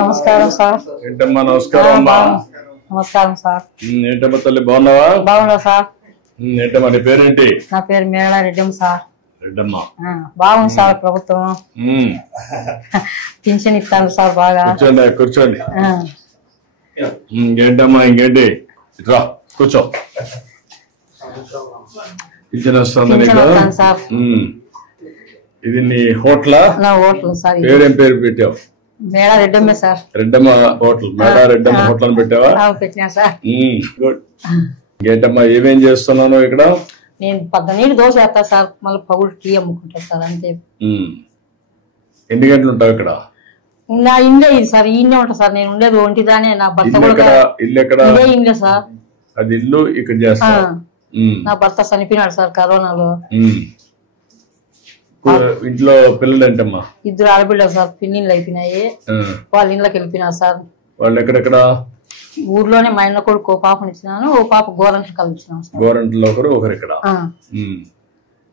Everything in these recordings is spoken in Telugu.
నమస్కారం సార్. ఏంటమ్మా నమస్కారం అమ్మా. నమస్కారం సార్. ఏంటమ్మా తల్లి బాగున్నావా? బాగున్నా సార్. ఏంటమ్మా నీ పేరేంటి? నా పేరు మేళ రెడ్డమ్మ సార్. రెడ్డమ్మ బాగుంది సార్. ప్రభుత్వం పింఛన్ ఇస్తాను సార్. బాగా కూర్చోండి. ఇంకేంటమ్మా ఇంకేంటి? రా కూర్చో. పింఛన్ వస్తుంది సార్. ఇది నీ హోటల్? నా హోటల్ సార్. పేరేం పేరు పెట్టావు? మేళ రెడ్డమ్మే సార్. రెడ్డమ్మ హోటల్. మేళ రెడ్డమ్మ హోటల్ అని పెట్టావా? పెట్టినా సార్. గుడ్. ఇంకేంటమ్మా ఏమేం చేస్తున్నాను ఇక్కడ? నేను 12 దోశ వేస్తా సార్. మళ్ళీ పగులు టీ అమ్ముకుంటా సార్. అంతే. ఎన్ని గంటలు ఉంటావు ఇక్కడ? నా ఇల్లే ఇది సార్. ఈయనే ఉంటా సార్. నేను ఉండేది ఒంటిదానే. నా భర్త కూడా ఇల్లు ఎక్కడ? ఇదే ఇల్లే సార్. అది ఇల్లు ఇక్కడ చేస్తా. నా భర్త చనిపోయినాడు సార్ కరోనాలో. ఇంట్లో పిల్లలు ఏంటమ్మా? 2 ఆడపిల్లలు సార్. పిన్నిళ్ళు అయిపోయినాయి. వాళ్ళ ఇంట్లోకి వెళ్ళిపోయినారు సార్. వాళ్ళు ఎక్కడెక్కడ? ఊర్లోనే మా ఇంట్లో కొడుకు ఓ పాపని ఇచ్చినాను. ఓ పాప గోరంట్లు కలిసినాను సార్. గోరంట్లో ఒకరు ఇక్కడ.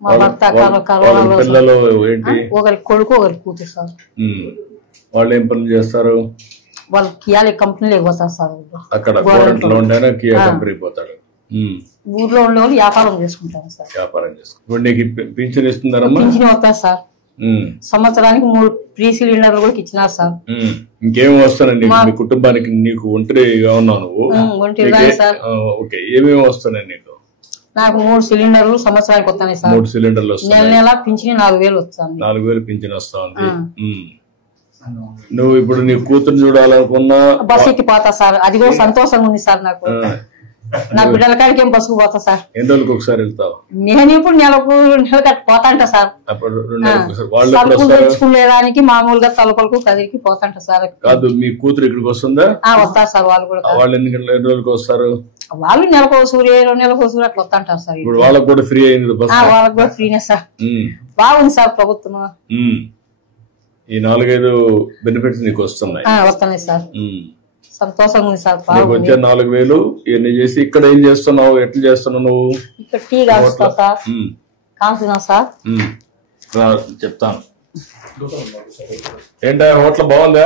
మా భర్త కరోనాలో పిల్లలు ఏంటి? ఒకరి కొడుకు ఒకరి కూతురు సార్. వాళ్ళు ఏం పనులు చేస్తారు? వాళ్ళు కియా కంపెనీలో పోతారు సార్. అక్కడ గోరంట్లో ఉండే కియా కంపెనీ పోతాడు. ఊర్లో ఉండే వాళ్ళు వ్యాపారం చేసుకుంటారు సార్. వ్యాపారం చేసుకుంటారు. నీకు పింఛన్ ఇస్తున్నారమ్మా? పింఛన్ వస్తారు సార్. సంవత్సరానికి 3 ఫ్రీ సిలిండర్లు కూడా ఇచ్చినారు సార్. ఇంకేమి వస్తానండి మీ కుటుంబానికి? నీకు ఒంటరిగా ఉన్నావు నువ్వు? సార్. ఓకే. ఏమేమి వస్తున్నాయి నీకు? నాకు 3 సిలిండర్లు సంవత్సరానికి వస్తాయి సార్. 3 సిలిండర్లు వస్తాయి. నెల నెల పింఛన్ 4000 వస్తాను. 4000 పింఛన్ వస్తా ఉంది. నువ్వు ఇప్పుడు నీ కూతురు చూడాలనుకున్నా బస్ ఎక్కి పోతా సార్. అది కూడా సంతోషంగా ఉంది సార్ నాకు. నా బిడ్డల కాడికి ఏం బస్సుకు పోతా సార్. ఎన్ని రోజులకు ఒకసారి వెళ్తావు? నేను ఇప్పుడు నెల కట్టి పోతాంట సార్. తెచ్చుకునేదానికి మామూలుగా తలుపులకు కదిరికి పోతాంట సార్. కాదు మీ కూతురు ఇక్కడికి వస్తుందా? వస్తారు సార్. వాళ్ళు కూడా. వాళ్ళు ఎన్ని రోజులకు వస్తారు? వాళ్ళు నెలకు 2 నెలకు అట్లా వస్తాంటారు సార్. ఇప్పుడు వాళ్ళకి కూడా ఫ్రీ అయింది? వాళ్ళకి కూడా ఫ్రీనే సార్. బాగుంది సార్ ప్రభుత్వం. ఈ 4-5 బెనిఫిట్స్ నీకు వస్తున్నాయి? వస్తున్నాయి సార్. సంతోషంగా ఉంది సార్. వచ్చే 4000 ఇవన్నీ చేసి ఇక్కడ ఏం చేస్తున్నావు? ఎట్లా చేస్తున్నావు నువ్వు? ఇక్కడ టీ కాస్తా సార్. కాల్చున్నా సార్. చెప్తాను. ఏంటా హోటల్ బాగుందా?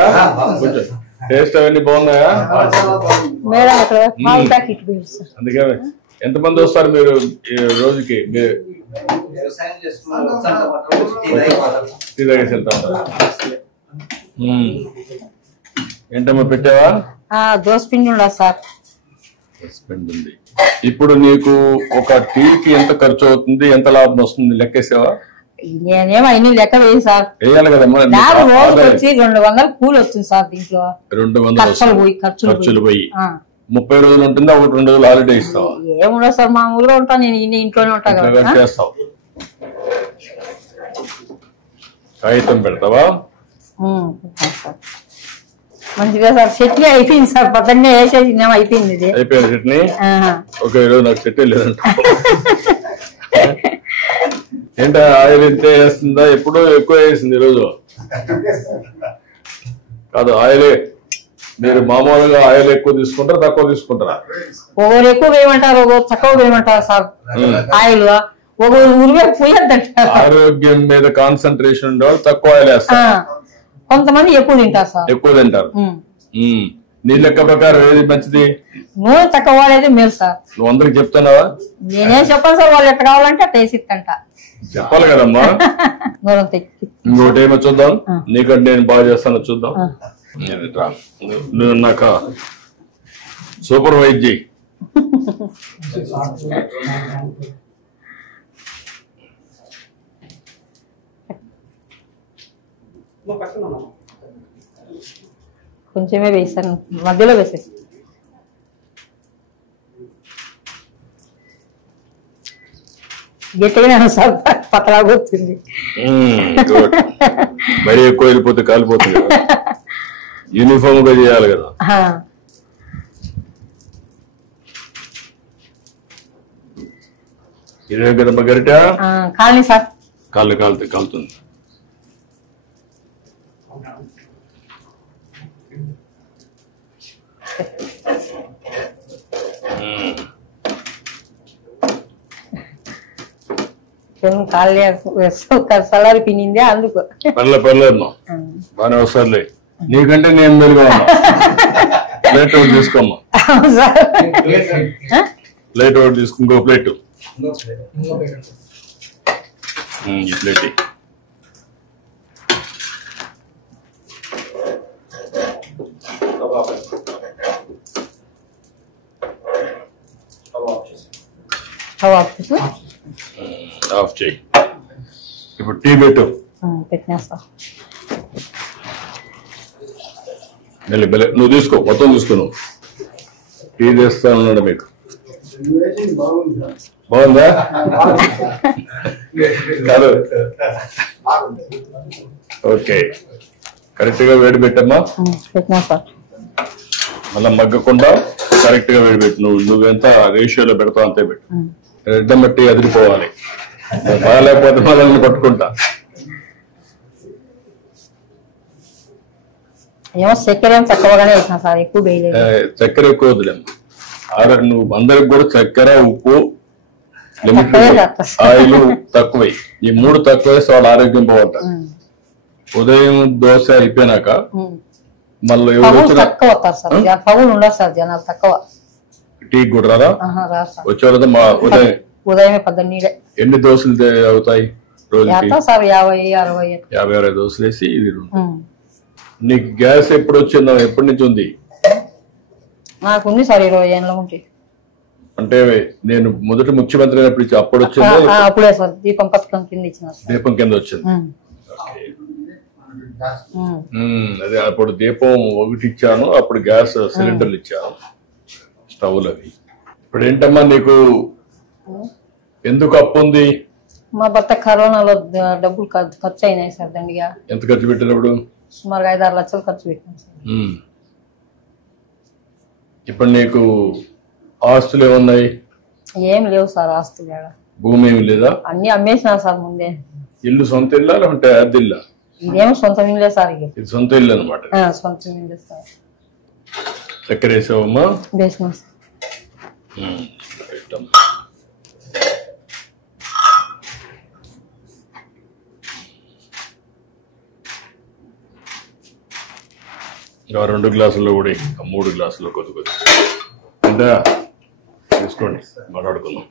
టేస్ట్ అవన్నీ బాగున్నాయా? అందుకే ఎంతమంది వస్తారు మీరు రోజుకి? టీ తాగేసి వెళ్తా. ఏంటమ్మా పెట్టావా? దోశ పిండి ఉండదు సార్. పిండి ఉంది. ఇప్పుడు నీకు ఒక టీకి ఎంత ఖర్చు అవుతుంది? ఎంత లాభం వస్తుంది? లెక్కేసావా? నేనేమో అన్ని లెక్క వేయి సార్. వేయాలి కదమ్మా. వచ్చి 200 కూలి వస్తుంది సార్. దీంట్లో 200 ఖర్చులు పోయి 30 రోజులు ఉంటుందా? 1-2 రోజులు హాలిడే ఇస్తావా? ఏముండదు సార్. మామూలుగా ఉంటా. నేను ఇంట్లోనే ఉంటా కదా. చేస్తావు. కాగితం పెడతావా? మంచిగా సార్. చట్నీ అయిపోయింది సార్. పొద్దున్నే వేసేసి అయిపోయింది. ఇది అయిపోయింది చట్నీ. ఓకే. ఈరోజు నాకు చట్నీ లేదంట. ఏంటో ఆయిల్ ఇంతే వేస్తుందా? ఎప్పుడు ఎక్కువ వేసింది ఈరోజు? కాదు ఆయిలే. మీరు మామూలుగా ఆయిల్ ఎక్కువ తీసుకుంటారా తక్కువ తీసుకుంటారా? ఒకరు ఎక్కువ వేయమంటారు, ఒకరు తక్కువ వేయమంటారు సార్. ఆయిల్ ఒకరు ఉరివే పోయొద్దంటారు. ఆరోగ్యం మీద కాన్సన్ట్రేషన్ ఉండేవాళ్ళు తక్కువ ఆయిల్ వేస్తారు. కొంతమంది ఎక్కువ తింటారు సార్. ఎక్కువ తింటారు. నీ లెక్క ప్రకారం ఏది మంచిది? నూనె తక్కువ వాడేది మేలు సార్. నువ్వు అందరికి చెప్తున్నావా? నేనేం చెప్పాను సార్. వాళ్ళు ఎట్లా కావాలంటే అట్లా వేసిస్తంట. చెప్పాలి కదమ్మా. ఇంకోటి ఏమో చూద్దాం. నీకంటే నేను బాగా చేస్తాను చూద్దాం. నువ్వు నాక సూపర్వైజ్ చేయి. కొంచెమే వేసాను. మధ్యలో వేసేసి గట్టిగా సార్. పతలాగా వచ్చింది. మరీ ఎక్కువ వెళ్ళిపోతే కాలిపోతుంది. యూనిఫామ్ గా చేయాలి కదా. ఇదే కదమ్మా గరిట? Colony sir. కాలుతుంది. కాళ్ళ సలారి పిన్నిందే అందుకు. పర్లేదు. బాగానే వస్తారులే, నీకంటే నేను మెరుగా ఉన్నా. ప్లేట్ ఒకటి తీసుకోమ్మా, ప్లేట్ ఒకటి తీసుకో, ఇంకో ప్లేట్, ఈ ప్లేట్ ఆఫ్ చేయి. ఇప్పుడు టీ పెట్టు. పెట్టినా సార్. నువ్వు తీసుకో, మొత్తం తీసుకో. నువ్వు టీ చేస్తానన్నాడు మీకు. బాగుందా? కాదు, ఓకే. కరెక్ట్ గా వేడి పెట్టమ్మా. పెట్టినా సార్. మళ్ళా మగ్గకుండా కరెక్ట్ గా వేడి పెట్టు. నువ్వెంత రేషియోలో పెడతావు అంతే పెట్టు. రెడ్డం బట్టి అదిరిపోవాలి. బాగాలేకపోతే మనల్ని పట్టుకుంటా. ఏమో చక్కెర ఏం తక్కువగానే వేసినా సార్, ఎక్కువ వేయలేదు. చక్కెర ఎక్కువ వద్దులేమ్మా. నువ్వు అందరికి కూడా చక్కెర, ఉప్పు, ఆయిల్ తక్కువై, ఈ 3 తక్కువ వేసి వాళ్ళ ఆరోగ్యం బాగుంటారు. ఉదయం దోశ అయిపోయినాక మళ్ళీ తక్కువ వస్తారు సార్, పగులు ఉండదు సార్, జనాలు తక్కువ. టీ కూడా రాదా? వచ్చే మా ఉదయమే 12 ఎన్ని దోశలు అవుతాయి రోజుకి? సార్ 50-60. 50-60 దోశలు వేసి ఇది. నీకు గ్యాస్ ఎప్పుడు వచ్చిందో, ఎప్పటి నుంచి ఉంది? నాకు ఉంది సార్ 20 ఏళ్ళ నుంచి. అంటే నేను మొదటి ముఖ్యమంత్రి అయినప్పుడు అప్పుడు వచ్చింది? అప్పుడే సార్, దీపం పథకం కింద ఇచ్చిన. దీపం కింద వచ్చింది. అదే అప్పుడు దీపం ఒకటి ఇచ్చాను, అప్పుడు గ్యాస్ సిలిండర్లు ఇచ్చాను, స్టవ్లు అవి. ఇప్పుడు ఏంటమ్మా నీకు ఎందుకు అప్పు ఉంది? మా భర్త కరోనాలో డబ్బులు ఖర్చు అయినాయి సార్ దండిగా. ఎంత ఖర్చు పెట్టినప్పుడు? సుమారుగా 5-6 లక్షలు ఖర్చు పెట్టినాం సార్. ఇప్పుడు నీకు ఆస్తులు ఏమున్నాయి? ఏం లేవు సార్ ఆస్తులు. భూమి ఏమి లేదా? అన్ని అమ్మేసినా సార్ ముందే. ఇల్లు సొంత ఇల్లా లేకుంటే అద్దె ఇల్లా? ఇదేమో సొంత ఇల్లే సార్. ఇది సొంత ఇల్లు అనమాట. సొంత ఇల్లే సార్. చక్కెర వేసావమ్మా? వేసినా సార్. ఇంకా 2 గ్లాసుల్లో కూడా 3 గ్లాసుల్లో కొద్ది కొద్ది అంటే తీసుకోండి, మాట్లాడుకుందాం.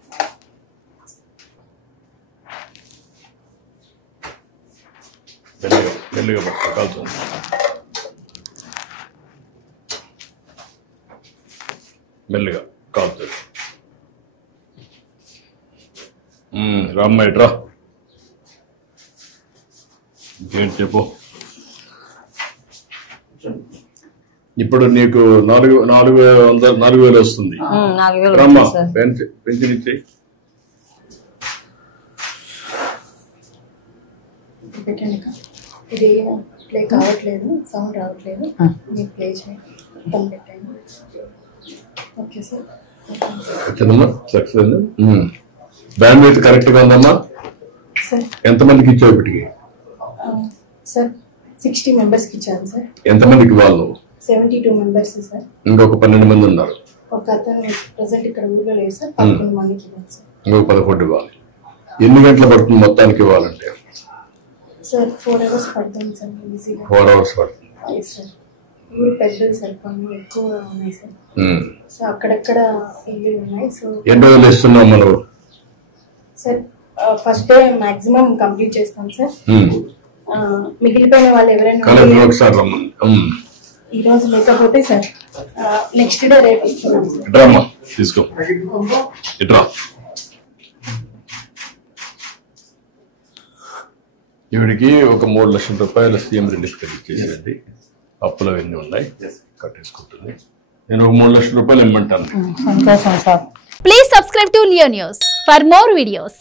మెల్లిగా మెల్లిగా పట్టుకో, కాలుతుంది. మెల్లిగా కాలుతుంది. రామ్మ ఇట్రా, ఇంకేంటి చెప్పు. ఇప్పుడు నీకు 4,000 వస్తుంది. పెన్షన్ ఇచ్చేయి. ఇది ప్లే కావట్లేదు, సౌండ్ రావట్లేదు, మీకు ప్లే చేయండి. Okay sir. వచ్చిందమ్మా, సక్సెస్. బ్యాండ్ విత్ కరెక్ట్ గా ఉందమ్మా. ఎంతమందికి ఇచ్చావు ఇప్పటికి? సార్ 60 మెంబర్స్కి ఇచ్చాను సార్. ఎంతమందికి ఇవ్వాలి నువ్వు? 72 మెంబర్స్ సార్. ఇంకొక 12 మంది ఉన్నారు. ఒక అతను ప్రెసెంట్ ఇక్కడ ఊర్లో లేదు సార్, 11 మందికి ఇవ్వాలి సార్. ఇంకొక 11 ఇవ్వాలి. ఎన్ని గంటలు పడుతుంది మొత్తానికి ఇవ్వాలంటే? సార్ 4 అవర్స్ పడుతుంది సార్. 4 అవర్స్ పడుతుంది సార్. ఊరు పెద్దది సార్, పనులు ఎక్కువ ఉన్నాయి సార్. సో అక్కడక్కడ ఇల్లు ఉన్నాయి. సో ఎన్ని రోజులు ఇస్తున్నావు మనం? Sir first day maximum complete చేస్తాం సార్. మిగిలిపోయిన వాళ్ళు ఎవరైనా ఈ రోజు లేకపోతే సార్ నెక్స్ట్ డే రేపు ఇస్తున్నాం. తీసుకో ఇట్రా. ఈవిడికి ఒక 3 లక్షల రూపాయల సీఎం రిలీఫ్ ఇచ్చేసేయండి. అప్పులు అవన్నీ ఉన్నాయి, కట్టేసుకుంటుంది. నేను ఒక 3 లక్షల రూపాయలు ఇమ్మంటాను. Please subscribe to Leo News for more videos.